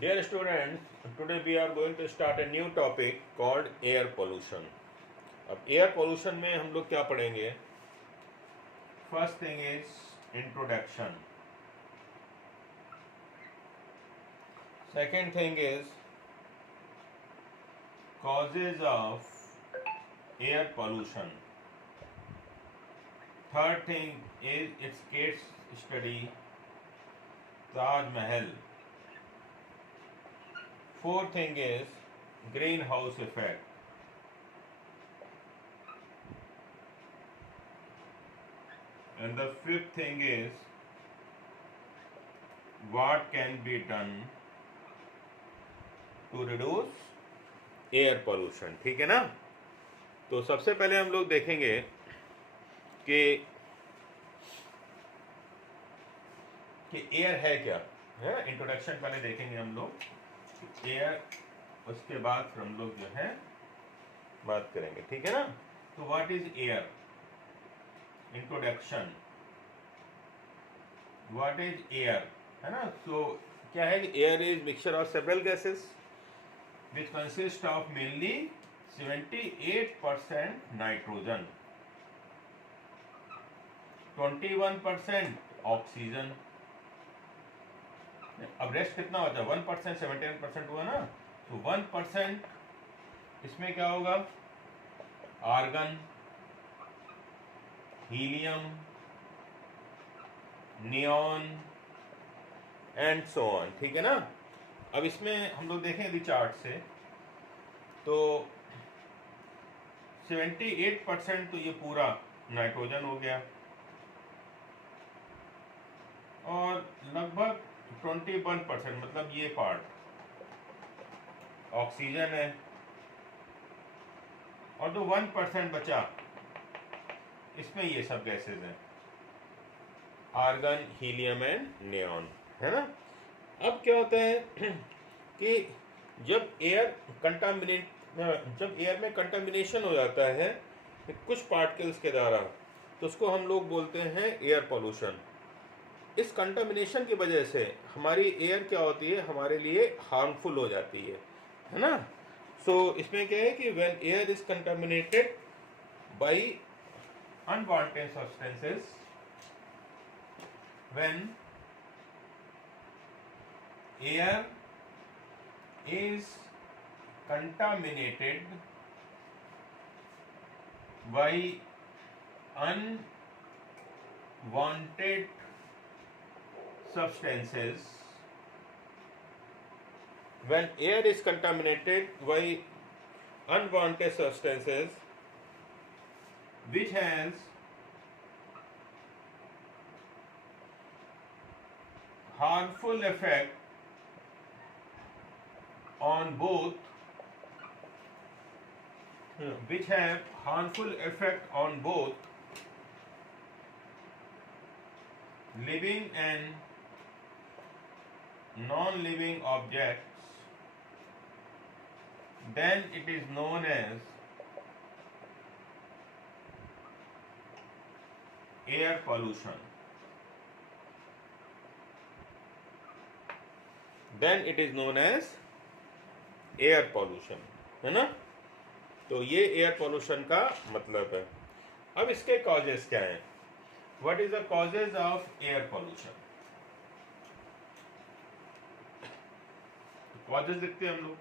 Dear students, today we are going to start a new topic called air pollution. अब air pollution में हम लोग क्या पढ़ेंगे? First thing is introduction. Second thing is causes of air pollution. Third thing is its case study, Taj Mahal. Fourth thing is greenhouse effect. And the fifth thing is what can be done to reduce air pollution. ठीक है ना? तो सबसे पहले हम लोग देखेंगे कि एयर है क्या है। इंट्रोडक्शन पहले देखेंगे हम लोग एयर, उसके बाद फिर हम लोग जो है बात करेंगे, ठीक है ना। तो what is air? Introduction, what is air, है ना। सो क्या है कि air is mixture of several gases which consist of mainly 78% nitrogen, 21% oxygen. अब रेस्ट कितना होता है? 1%, 71% हुआ ना। तो 1% इसमें क्या होगा? Argon, helium, neon and so on, ठीक है ना। अब इसमें हम लोग देखें यदि चार्ट से तो 78% तो ये पूरा नाइट्रोजन हो गया और लगभग 21% मतलब ये पार्ट ऑक्सीजन है और जो 1% बचा इसमें ये सब गैसेस हैं, आर्गन, हीलियम एंड नियॉन, है ना। अब क्या होता है कि जब एयर में कंटामिनेशन हो जाता है कुछ पार्टिकल्स के द्वारा, तो उसको हम लोग बोलते हैं एयर पोल्यूशन। इस कंटामिनेशन की वजह से हमारी एयर क्या होती है, हमारे लिए हार्मफुल हो जाती है ना। सो इसमें क्या है कि when air is contaminated by unwanted substances, when air is contaminated by unwanted substances, when air is contaminated by unwanted substances which has harmful effect on both which have harmful effect on both living and non-living objects, then it is known as air pollution. Then it is known as air pollution, है ना। तो ये air pollution का मतलब है। अब इसके causes क्या हैं? What is the causes of air pollution? Causes देखते हैं हम लोग।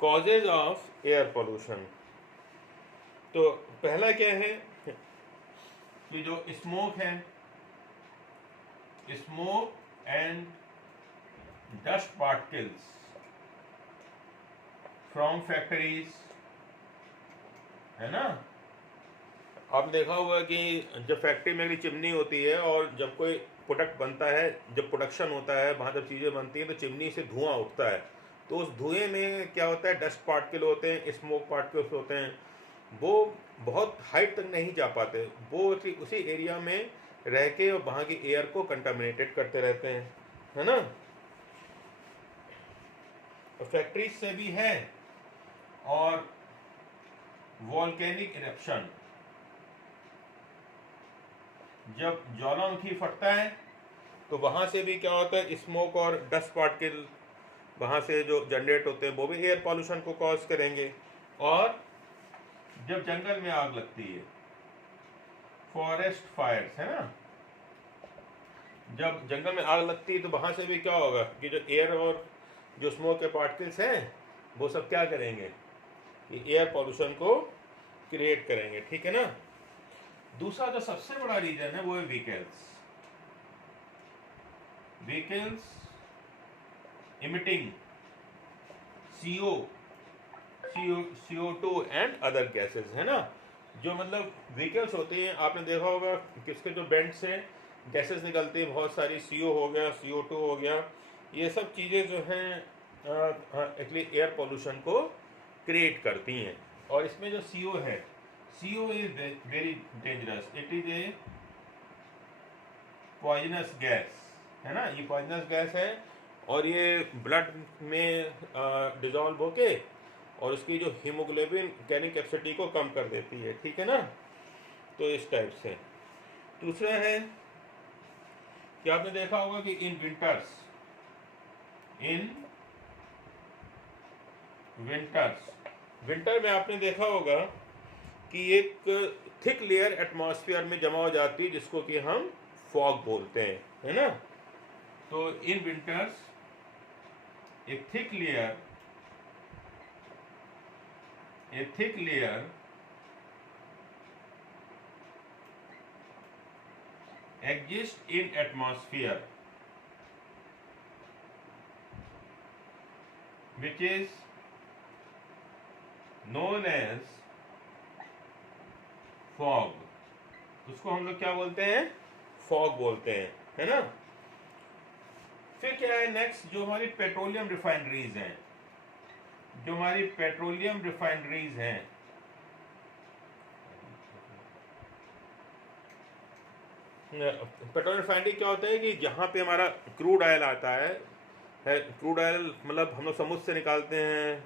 कॉजेज ऑफ एयर पोल्यूशन, तो पहला क्या है कि जो स्मोक है, smoke and dust particles from factories, है ना। आपने देखा होगा कि जब फैक्ट्री में एक चिमनी होती है और जब कोई प्रोडक्ट बनता है, जब प्रोडक्शन होता है, वहाँ जब चीज़ें बनती हैं तो चिमनी से धुआं उठता है, तो उस धुएं में क्या होता है, डस्ट पार्टिकल होते हैं, स्मोक पार्टिकल्स होते हैं, वो बहुत हाइट तक नहीं जा पाते, वो उसी एरिया में रह के और वहाँ की एयर को कंटामिनेटेड करते रहते हैं, है ना। फैक्ट्रीज से भी है और वॉल्केनिक इरप्शन, जब ज्वालामुखी फटता है तो वहाँ से भी क्या होता है, स्मोक और डस्ट पार्टिकल वहाँ से जो जनरेट होते हैं वो भी एयर पॉल्यूशन को कॉज करेंगे। और जब जंगल में आग लगती है, फॉरेस्ट फायर्स, है ना, जब जंगल में आग लगती है तो वहाँ से भी क्या होगा कि जो एयर और जो स्मोक के पार्टिकल्स हैं वो सब क्या करेंगे, कि एयर पॉल्यूशन को क्रिएट करेंगे, ठीक है ना। दूसरा जो सबसे बड़ा रीजन है वो है vehicles emitting CO2 and other gases, है ना। जो मतलब व्हीकल्स होते हैं, आपने देखा होगा किसके जो बेंट से गैसेस निकलती है बहुत सारी, CO हो गया, CO2 हो गया, ये सब चीज़ें जो हैं एक्चुअली एयर पोल्यूशन को क्रिएट करती हैं। और इसमें जो CO है, CO is very dangerous, it is a poisonous gas, है ना, ये पॉइजनस गैस है और ये ब्लड में डिजॉल्व होके और उसकी जो हीमोग्लोबिन कैरिंग कैपेसिटी को कम कर देती है, ठीक है ना। तो इस टाइप से। दूसरा है कि आपने देखा होगा कि इन विंटर में आपने देखा होगा कि एक थिक लेयर एटमॉस्फेयर में जमा हो जाती है जिसको कि हम फॉग बोलते हैं, है ना। तो इन विंटर्स एक thick layer exists in atmosphere which is known as fog। उसको हम लोग क्या बोलते हैं, फॉग बोलते हैं, है ना। फिर क्या है नेक्स्ट, जो हमारी पेट्रोलियम रिफाइनरीज हैं, पेट्रोल रिफाइनरी क्या होता है कि जहाँ पे हमारा क्रूड ऑयल आता है, क्रूड ऑयल मतलब हम लोग समुद्र से निकालते हैं,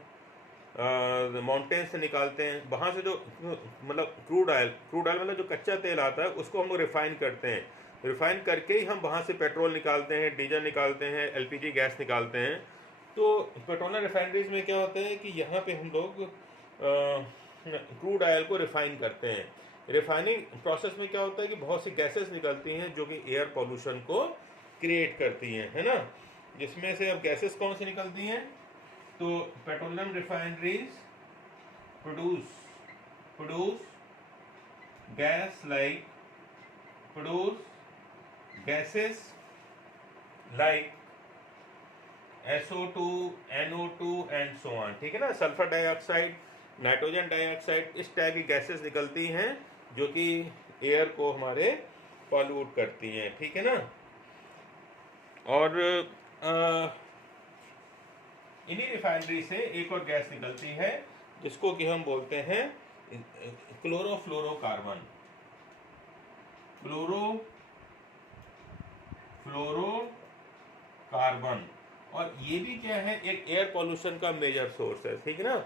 माउंटेन से निकालते हैं, वहाँ से जो मतलब क्रूड ऑयल मतलब जो कच्चा तेल आता है उसको हम लोग रिफाइन करते हैं, रिफाइन करके ही हम वहाँ से पेट्रोल निकालते हैं, डीजल निकालते हैं, LPG गैस निकालते हैं। तो पेट्रोलियम रिफाइनरीज में क्या होता है कि यहाँ पे हम लोग क्रूड ऑयल को रिफाइन करते हैं। रिफाइनिंग प्रोसेस में क्या होता है कि बहुत सी गैसेस निकलती हैं जो कि एयर पोल्यूशन को क्रिएट करती हैं, है ना। जिसमें से अब गैसेस कौन सी निकलती हैं, तो petroleum refineries produce gases like SO2, NO2 and so on, ठीक है ना। सल्फर डाइऑक्साइड, नाइट्रोजन डाइऑक्साइड, इस टाइप की गैसेस निकलती हैं जो कि एयर को हमारे पॉल्यूट करती हैं, ठीक है ना। और इन्हीं रिफाइनरी से एक और गैस निकलती है जिसको कि हम बोलते हैं क्लोरोफ्लोरोकार्बन। और ये भी क्या है, एक एयर पोल्यूशन का मेजर सोर्स है, ठीक है ना।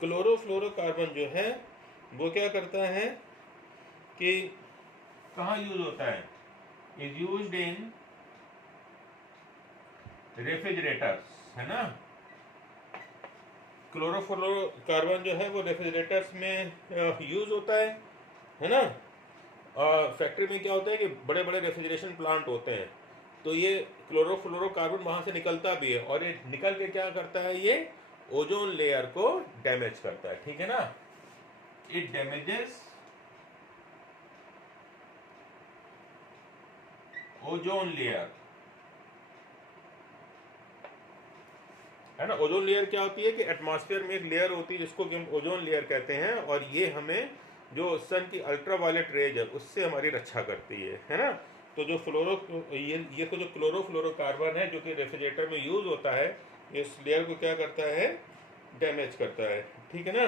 क्लोरोफ्लोरोकार्बन जो है वो क्या करता है कि कहाँ यूज होता है, इज यूज्ड इन रेफ्रिजरेटर्स, है ना। क्लोरोफ्लोरोकार्बन जो है वो रेफ्रिजरेटर्स में यूज होता है ना। फैक्ट्री में क्या होता है कि बड़े बड़े रेफ्रिजरेशन प्लांट होते हैं, तो ये क्लोरोफ्लोरोकार्बन वहाँ से निकलता भी है और ये निकल के क्या करता है, ये ओजोन लेयर को डैमेज करता है, ठीक है ना। इट डैमेजेस ओजोन लेयर, है ना। ओजोन लेयर क्या होती है कि एटमॉस्फेयर में एक लेयर होती है जिसको कि हम ओजोन लेयर कहते हैं, और ये हमें जो सन की अल्ट्रावायलेट रेज है उससे हमारी रक्षा करती है ना। तो जो ये तो जो क्लोरोफ्लोरोकार्बन है जो कि रेफ्रिजरेटर में यूज होता है, ये इस लेयर को क्या करता है, डैमेज करता है, ठीक है ना।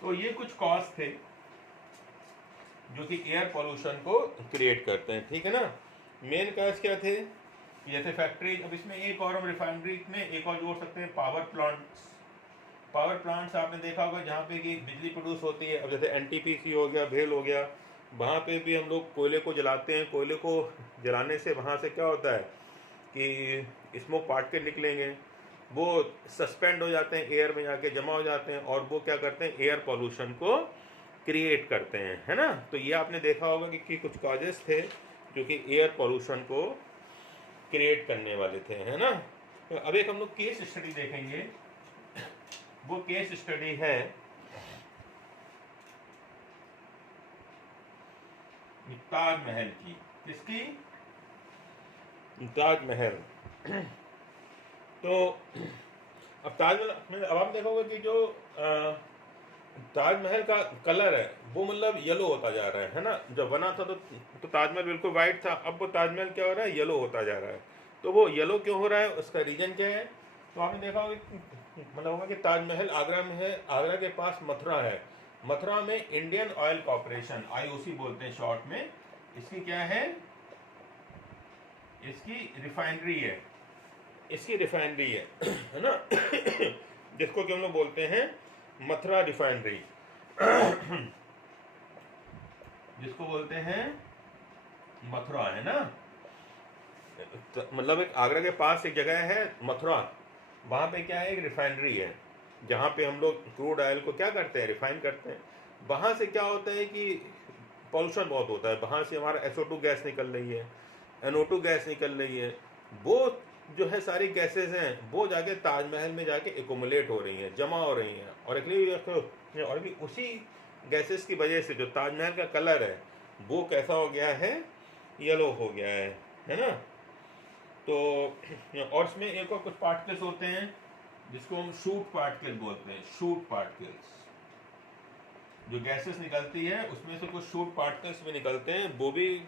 तो ये कुछ कॉज थे जो कि एयर पोल्यूशन को क्रिएट करते हैं, ठीक है ना। मेन कॉज क्या थे, जैसे फैक्ट्री, अब इसमें एक और हम रिफाइनरी में एक और जोड़ सकते हैं, पावर प्लांट्स आपने देखा होगा जहाँ पे कि बिजली प्रोड्यूस होती है। अब जैसे NTPC हो गया, भेल हो गया, वहाँ पे भी हम लोग कोयले को जलाते हैं। कोयले को जलाने से वहाँ से क्या होता है कि स्मोक पार्टिकल निकलेंगे, वो सस्पेंड हो जाते हैं, एयर में जाके जमा हो जाते हैं, और वो क्या करते हैं, एयर पॉल्यूशन को क्रिएट करते हैं, है ना। तो ये आपने देखा होगा कि कुछ कॉजेस थे जो कि एयर पॉल्यूशन को क्रिएट करने वाले थे, है ना। तो अब एक हम लोग केस स्टडी देखेंगे। वो केस स्टडी है ताजमहल की। किसकी? ताजमहल। तो अब ताजमहल, अब आप देखोगे कि जो ताजमहल का कलर है वो मतलब येलो होता जा रहा है ना। जब बना था तो ताजमहल बिल्कुल वाइट था, अब वो ताजमहल क्या हो रहा है, येलो होता जा रहा है। तो वो येलो क्यों हो रहा है, उसका रीजन क्या है? तो आपने देखा होगा मतलब होगा कि ताजमहल आगरा में है, आगरा के पास मथुरा है। मथुरा में इंडियन ऑयल कॉर्पोरेशन, आईओसी बोलते हैं शॉर्ट में, इसकी क्या है, इसकी रिफाइनरी है, इसकी रिफाइनरी है ना। जिसको कि हम लोग बोलते हैं मथुरा रिफाइनरी, जिसको बोलते हैं मथुरा, है ना। तो मतलब एक आगरा के पास एक जगह है मथुरा, वहाँ पे क्या है, एक रिफाइनरी है, जहाँ पे हम लोग क्रूड ऑयल को क्या करते हैं, रिफाइन करते हैं। वहाँ से क्या होता है कि पॉल्यूशन बहुत होता है। वहाँ से हमारा SO2 गैस निकल रही है, NO2 गैस निकल रही है। वो जो है सारी गैसेस हैं वो जाके ताजमहल में जाके एकोमुलेट हो रही हैं, जमा हो रही हैं, और भी उसी गैसेस की वजह से जो ताजमहल का कलर है वो कैसा हो गया है, येलो हो गया है ना। तो और इसमें एक और कुछ पार्टिकल्स होते हैं जिसको हम शूट पार्टिकल बोलते हैं। शूट पार्टिकल्स, जो गैसेस निकलती है उसमें से कुछ शूट पार्टिकल्स भी निकलते हैं, वो भी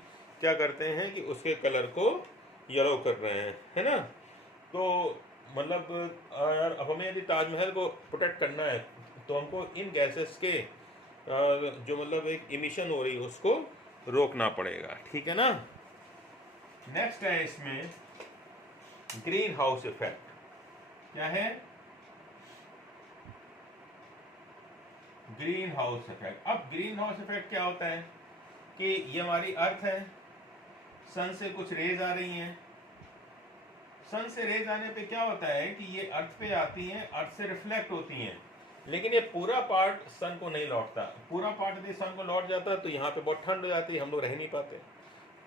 क्या करते हैं कि उसके कलर को येलो कर रहे हैं, है ना। तो मतलब यार अब हमें यदि ताजमहल को प्रोटेक्ट करना है तो हमको इन गैसेस के जो मतलब एक इमिशन हो रही है उसको रोकना पड़ेगा, ठीक है ना। नेक्स्ट है इसमें ग्रीन हाउस इफेक्ट। क्या है? Green house effect. अब ग्रीन हाउस इफेक्ट क्या होता है कि ये हमारी अर्थ है, सन से कुछ रेज आ रही हैं। सन से रेज आने पे क्या होता है कि ये अर्थ पे आती हैं, अर्थ से रिफ्लेक्ट होती हैं, लेकिन ये पूरा पार्ट सन को नहीं लौटता। पूरा पार्ट यदि सन को लौट जाता तो यहाँ पे बहुत ठंड हो जाती, हम लोग रह नहीं पाते।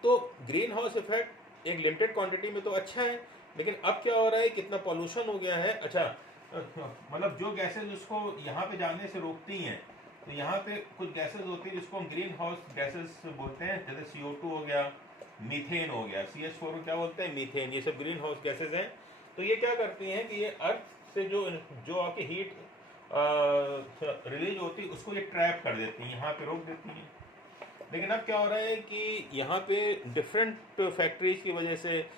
तो ग्रीन हाउस इफेक्ट एक लिमिटेड क्वांटिटी में तो अच्छा है, लेकिन अब क्या हो रहा है, कितना पॉल्यूशन हो गया है। अच्छा मतलब जो गैसेज उसको यहाँ पे जाने से रोकती हैं, तो यहाँ पे कुछ गैसेज होती है जिसको हम ग्रीन हाउस गैसेज बोलते हैं, जैसे CO2 हो गया, मीथेन हो गया, CH4 को क्या बोलते हैं, मीथेन। ये सब ग्रीन हाउस गैसेज हैं। तो ये क्या करती हैं कि ये अर्थ से जो आपकी हीट रिलीज होती है उसको ये ट्रैप कर देती हैं, यहाँ पे रोक देती हैं। लेकिन अब क्या हो रहा है कि यहाँ पे डिफरेंट फैक्ट्रीज की वजह से,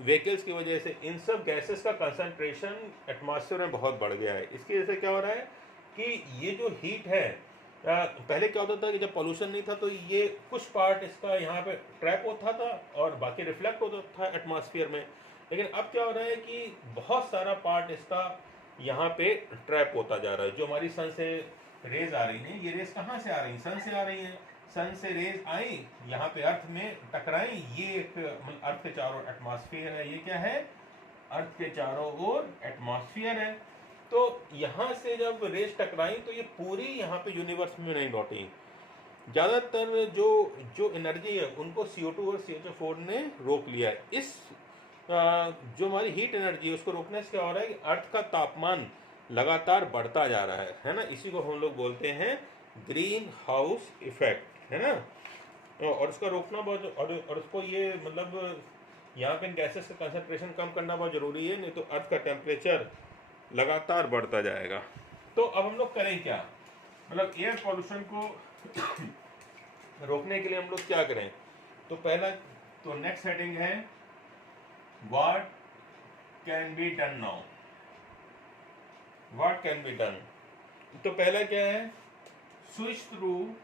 व्हीकल्स की वजह से इन सब गैसेस का कंसंट्रेशन एटमॉस्फेयर में बहुत बढ़ गया है। इसकी वजह से क्या हो रहा है कि ये जो हीट है, पहले क्या होता था कि जब पोल्यूशन नहीं था तो ये कुछ पार्ट इसका यहाँ पे ट्रैप होता था और बाकी रिफ्लेक्ट होता था एटमॉस्फेयर में। लेकिन अब क्या हो रहा है कि बहुत सारा पार्ट इसका यहाँ पे ट्रैप होता जा रहा है। जो हमारी सन से रेज आ रही हैं, ये रेज कहाँ से आ रही हैं, सन से आ रही हैं। सन से रेज आई, यहाँ पे अर्थ में टकराई, ये एक अर्थ के चारों एटमॉस्फेयर है। ये क्या है, अर्थ के चारों ओर एटमॉस्फेयर है। तो यहाँ से जब रेज टकराई तो ये पूरी यहाँ पे यूनिवर्स में नहीं लौटी। ज़्यादातर जो जो एनर्जी है उनको CO2 और CH4 ने रोक लिया है। इस जो हमारी हीट एनर्जी है उसको रोकने से क्या हो रहा है कि अर्थ का तापमान लगातार बढ़ता जा रहा है ना। इसी को हम लोग बोलते हैं ग्रीन हाउस इफेक्ट, है ना। और उसका रोकना बहुत, और उसको ये मतलब यहाँ पे गैसेस का कंसंट्रेशन कम करना बहुत ज़रूरी है, नहीं तो अर्थ का टेम्परेचर लगातार बढ़ता जाएगा। तो अब हम लोग करें क्या, मतलब एयर पॉल्यूशन को रोकने के लिए हम लोग क्या करें। तो पहला, तो नेक्स्ट हेडिंग है what can be done now. What can be done. तो पहला क्या है, switch through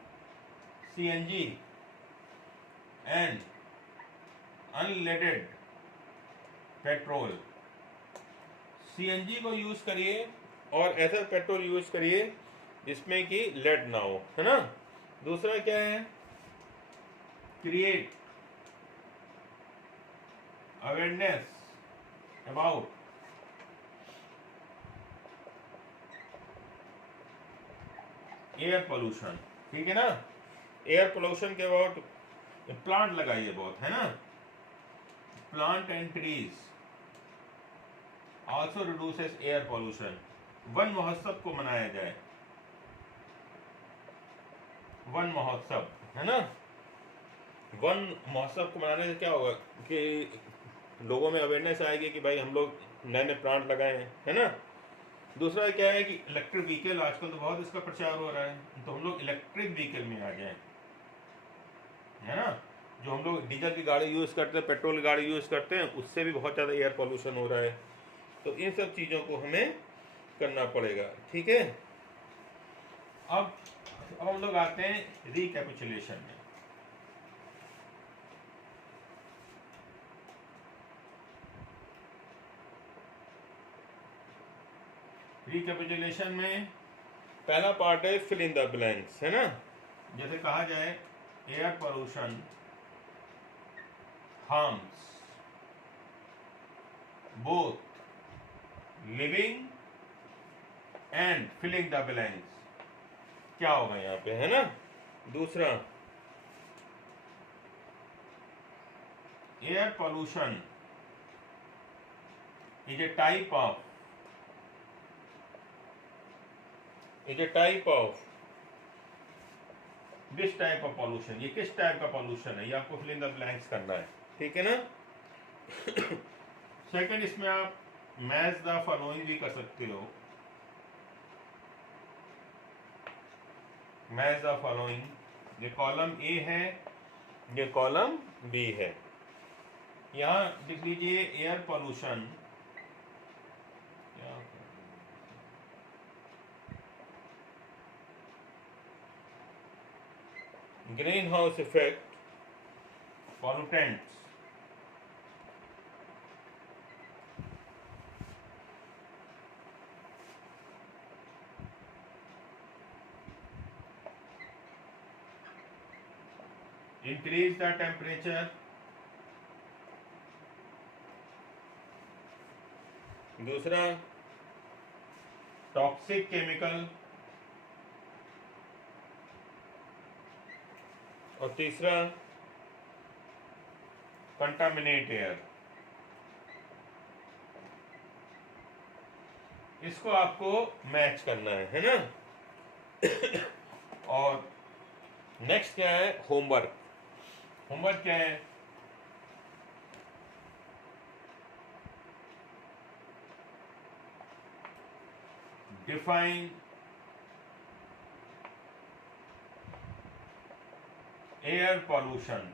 CNG and unleaded petrol. CNG को यूज करिए और ऐसा पेट्रोल यूज करिए जिसमें कि लेड ना हो, है ना। दूसरा क्या है, create awareness about air pollution, ठीक है ना। एयर पोल्यूशन के अबाउट प्लांट लगाइए बहुत, है ना। Plant and trees also reduces air pollution. One महोत्सव को मनाया जाए, वन महोत्सव, है ना। वन महोत्सव को मनाने से क्या होगा कि लोगों में अवेयरनेस आएगी कि भाई हम लोग नए नए प्लांट लगाए हैं, है ना। दूसरा क्या है कि इलेक्ट्रिक व्हीकल, आजकल तो बहुत इसका प्रचार हो रहा है, तो हम लोग इलेक्ट्रिक व्हीकल में आ जाएं, है ना। जो हम लोग डीजल की गाड़ी यूज़ करते हैं, पेट्रोल की गाड़ी यूज़ करते हैं, उससे भी बहुत ज़्यादा एयर पोल्यूशन हो रहा है। तो इन सब चीज़ों को हमें करना पड़ेगा, ठीक है। अब हम लोग आते हैं रिकैपिचुलेशन में। रिकैपिचुलेशन में पहला पार्ट है फिल इन द ब्लैंक्स, है ना। जैसे कहा जाए air pollution harms both living and filling the blanks, क्या होगा यहाँ पे, है ना। दूसरा, air pollution is a type of which type of pollution, ये किस टाइप का पॉल्यूशन है, ये आपको फिल इन द ब्लैंक्स करना है, ठीक है ना। सेकंड, इसमें आप मैच द फॉलोइंग भी कर सकते हो। मैच द फॉलोइंग, ये कॉलम ए है, ये कॉलम बी है। यहां लिख लीजिए air pollution, green house effect, pollutants, increase the temperature, दूसरा टॉक्सिक केमिकल, और तीसरा कंटामिनेट एयर। इसको आपको मैच करना है ना। और नेक्स्ट क्या है, होमवर्क। होमवर्क क्या है, define air pollution,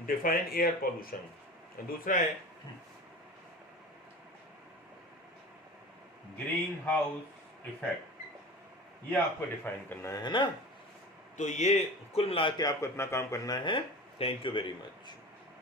define air pollution. दूसरा है ग्रीन हाउस इफेक्ट, ये आपको डिफाइन करना है ना। तो ये कुल मिला के आपको इतना काम करना है। Thank you very much.